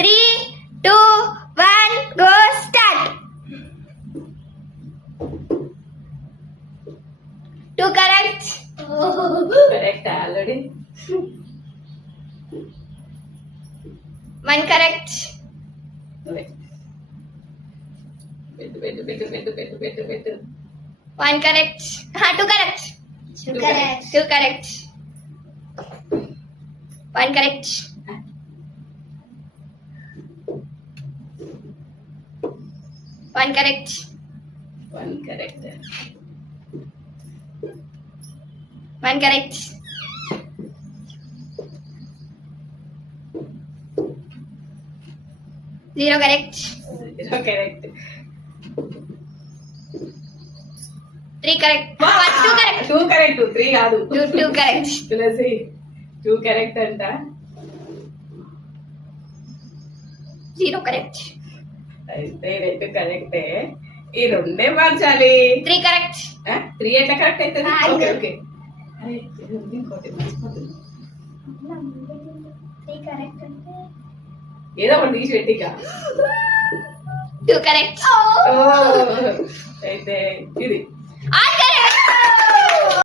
3, 2, 1, go start. 2 correct. Correct already. 1 correct. Wait. 1 correct. 2 correct. 2 correct. 2 correct. 1 correct. 1 correct. 1 correct. 1 correct. 0 correct. 0 correct. 3 correct. 2 correct. 2 correct. 3 కాదు. 2 correct. తులసి 2 correct అంట. 0 correct. అయితే 2 కరెక్టే. ఈ రెండే మార్చాలి. 3 correct. 3 ఎట్లా కరెక్ట్ అవుతుంది? Okay okay. అరే ఇంకోటి మర్చిపోతుంది. 3 correct అంటే ఏదో ఒకటి తీసి పెట్టిక. 2 correct. అయితే ఇది